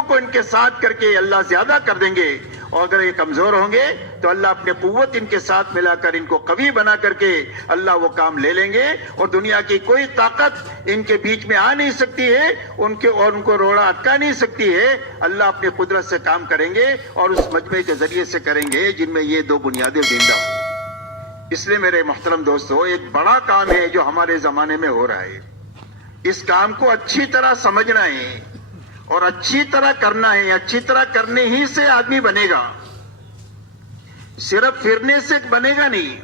طاقتوں کو ان کے ساتھ کر کے اللہ زیادہ کر دیں گے، اور اگر یہ کمزور ہوں گے تو اللہ اپنے قوت ان کے ساتھ ملا کر ان کو قوی بنا کر کے اللہ وہ کام لے لیں گے، اور دنیا کی کوئی طاقت ان کے بیچ میں آ نہیں سکتی ہے، ان کو روڑا اٹکا نہیں سکتی ہے۔ اللہ اپنی قدرت سے کام کریں گے اور اس مجمع کے ذریعے سے کریں گے جن میں یہ دو بنیادیں زندہ ہوں۔ اس لیے میرے محترم دوستو، ایک بڑا کام ہے جو ہمارے زمانے میں ہو رہا ہے، اس کام کو اچھی طرح سمجھنا ہے اور اچھی طرح کرنا ہے۔ اچھی طرح کرنے ہی سے آدمی بنے گا، صرف پھرنے سے بنے گا نہیں۔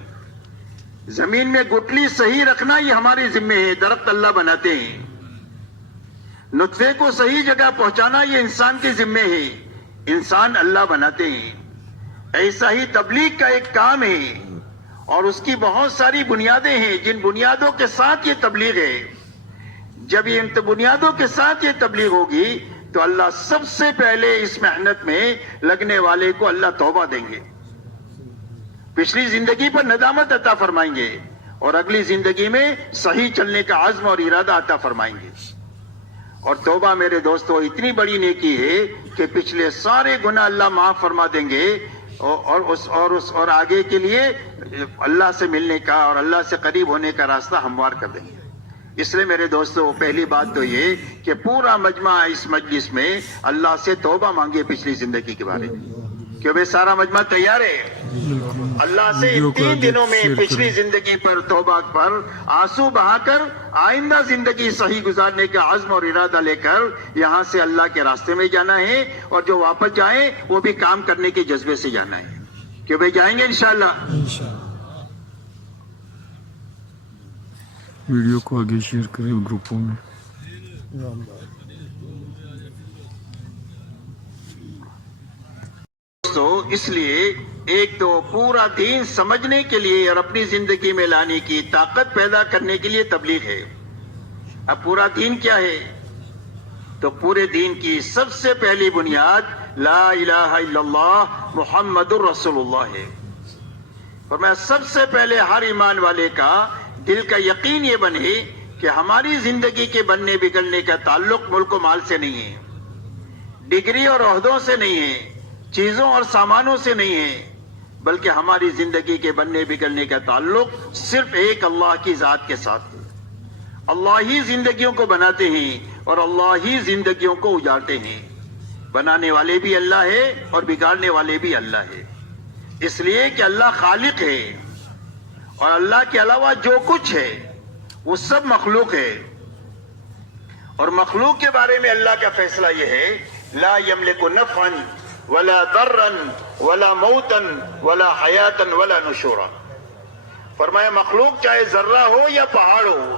زمین میں گٹلی صحیح رکھنا یہ ہماری ذمہ ہے، درخت اللہ بناتے ہیں۔ نطفے کو صحیح جگہ پہنچانا یہ انسان کے ذمہ ہے، انسان اللہ بناتے ہیں۔ ایسا ہی تبلیغ کا ایک کام ہے اور اس کی بہت ساری بنیادیں ہیں، جن بنیادوں کے ساتھ یہ تبلیغ ہے۔ جب یہ ان بنیادوں کے ساتھ یہ تبلیغ ہوگی تو اللہ سب سے پہلے اس محنت میں لگنے والے کو اللہ توبہ دیں گے، پچھلی زندگی پر ندامت عطا فرمائیں گے، اور اگلی زندگی میں صحیح چلنے کا عزم اور ارادہ عطا فرمائیں گے۔ اور توبہ میرے دوستو اتنی بڑی نیکی ہے کہ پچھلے سارے گناہ اللہ معاف فرما دیں گے، اور آگے کے لیے اللہ سے ملنے کا اور اللہ سے قریب ہونے کا راستہ ہموار کر دیں گے۔ اس لیے میرے دوستو پہلی بات تو یہ کہ پورا مجمع اس مجلس میں اللہ سے توبہ مانگے پچھلی زندگی کے بارے میں، کہ بھئی سارا مجمع تیار ہے اللہ سے ان 3 دنوں میں پچھلی زندگی پر توبہ پر آنسو بہا کر آئندہ زندگی صحیح گزارنے کا عزم اور ارادہ لے کر یہاں سے اللہ کے راستے میں جانا ہے، اور جو واپس جائیں وہ بھی کام کرنے کے جذبے سے جانا ہے، کہ بھئی جائیں گے انشاءاللہ۔ ویڈیو کو آگے شیئر کریں گروپوں میں۔ تو اس لیے ایک تو پورا دین سمجھنے کے لیے اور اپنی زندگی میں لانے کی طاقت پیدا کرنے کے لیے تبلیغ ہے۔ اب پورا دین کیا ہے؟ تو پورے دین کی سب سے پہلی بنیاد لا الہ الا اللہ محمد الرسول اللہ ہے۔ فرمایا سب سے پہلے ہر ایمان والے کا دل کا یقین یہ بنے کہ ہماری زندگی کے بننے بگڑنے کا تعلق ملک و مال سے نہیں ہے، ڈگری اور عہدوں سے نہیں ہے، چیزوں اور سامانوں سے نہیں ہے، بلکہ ہماری زندگی کے بننے بگڑنے کا تعلق صرف ایک اللہ کی ذات کے ساتھ ہے۔ اللہ ہی زندگیوں کو بناتے ہیں اور اللہ ہی زندگیوں کو اجارتے ہیں۔ بنانے والے بھی اللہ ہے اور بگاڑنے والے بھی اللہ ہے، اس لیے کہ اللہ خالق ہے، اور اللہ کے علاوہ جو کچھ ہے وہ سب مخلوق ہے، اور مخلوق کے بارے میں اللہ کا فیصلہ یہ ہے لا یملک نفعا ولا ضرا ولا موتا ولا حیاتا ولا نشورا۔ فرمایا مخلوق چاہے ذرہ ہو یا پہاڑ ہو،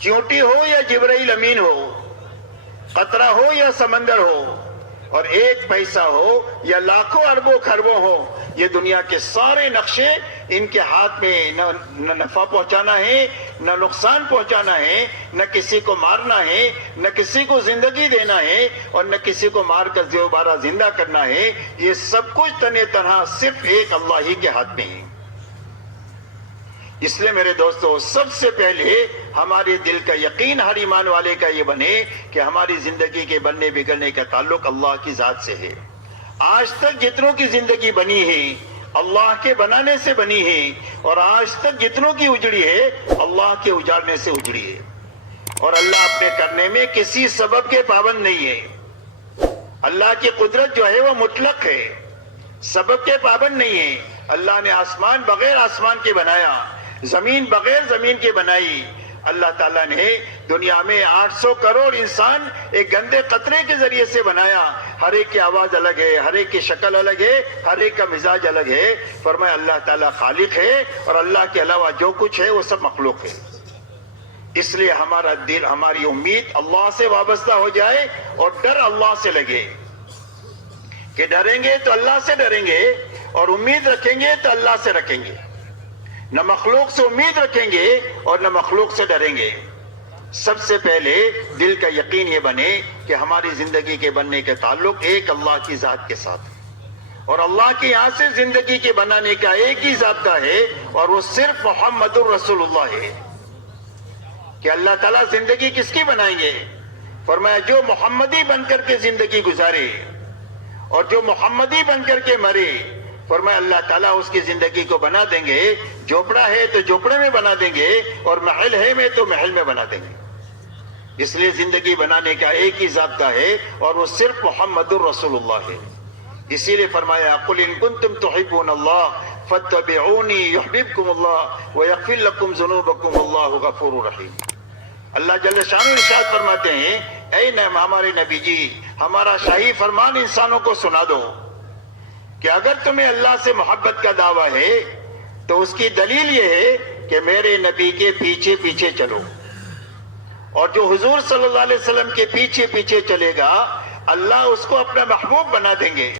چیونٹی ہو یا جبرائیل امین ہو، قطرہ ہو یا سمندر ہو، اور ایک پیسہ ہو یا لاکھوں اربوں خربوں ہو، یہ دنیا کے سارے نقشے ان کے ہاتھ میں نہ نفع پہنچانا ہے نہ نقصان پہنچانا ہے، نہ کسی کو مارنا ہے نہ کسی کو زندگی دینا ہے، اور نہ کسی کو مار کر دوبارہ زندہ کرنا ہے۔ یہ سب کچھ تنے تنہا صرف ایک اللہ ہی کے ہاتھ میں ہے۔ اس لیے میرے دوستو سب سے پہلے ہمارے دل کا یقین ہر ایمان والے کا یہ بنے کہ ہماری زندگی کے بننے بگڑنے کا تعلق اللہ کی ذات سے ہے۔ آج تک جتنوں کی زندگی بنی ہے اللہ کے بنانے سے بنی ہے، اور آج تک جتنوں کی اجڑی ہے اللہ کے اجاڑنے سے اجڑی ہے، اور اللہ اپنے کرنے میں کسی سبب کے پابند نہیں ہے۔ اللہ کی قدرت جو ہے وہ مطلق ہے، سبب کے پابند نہیں ہے۔ اللہ نے آسمان بغیر آسمان کے بنایا، زمین بغیر زمین کے بنائی۔ اللہ تعالیٰ نے دنیا میں 800 کروڑ انسان ایک گندے قطرے کے ذریعے سے بنایا، ہر ایک کی آواز الگ ہے، ہر ایک کی شکل الگ ہے، ہر ایک کا مزاج الگ ہے۔ فرمایا اللہ تعالیٰ خالق ہے، اور اللہ کے علاوہ جو کچھ ہے وہ سب مخلوق ہے۔ اس لیے ہمارا دل، ہماری امید اللہ سے وابستہ ہو جائے، اور ڈر اللہ سے لگے کہ ڈریں گے تو اللہ سے ڈریں گے، اور امید رکھیں گے تو اللہ سے رکھیں گے، نہ مخلوق سے امید رکھیں گے اور نہ مخلوق سے ڈریں گے۔ سب سے پہلے دل کا یقین یہ بنے کہ ہماری زندگی کے بننے کا تعلق ایک اللہ کی ذات کے ساتھ ہے، اور اللہ کے یہاں سے زندگی کے بنانے کا ایک ہی ضابطہ ہے، اور وہ صرف محمد الرسول اللہ ہے۔ کہ اللہ تعالیٰ زندگی کس کی بنائیں گے؟ فرمایا جو محمدی بن کر کے زندگی گزارے اور جو محمدی بن کر کے مرے، فرمایا اللہ تعالیٰ اس کی زندگی کو بنا دیں گے، جھوپڑا ہے تو جھوپڑے میں بنا دیں گے، اور محل ہے میں تو محل میں بنا دیں گے۔ اس لیے زندگی بنانے کا ایک ہی ضابطہ ہے، اور وہ صرف محمد الرسول اللہ ہے۔ اسی لیے فرمایا قل ان کنتم تحبون اللہ فاتبعونی یحببکم اللہ ویغفر لکم ذنوبکم اللہ غفور رحیم۔ اللہ جل شانہ ارشاد فرماتے ہیں، اے ہمارے نبی جی، ہمارا شاہی فرمان انسانوں کو سنا دو کہ اگر تمہیں اللہ سے محبت کا دعویٰ ہے تو اس کی دلیل یہ ہے کہ میرے نبی کے پیچھے پیچھے چلو، اور جو حضور صلی اللہ علیہ وسلم کے پیچھے پیچھے چلے گا اللہ اس کو اپنا محبوب بنا دیں گے۔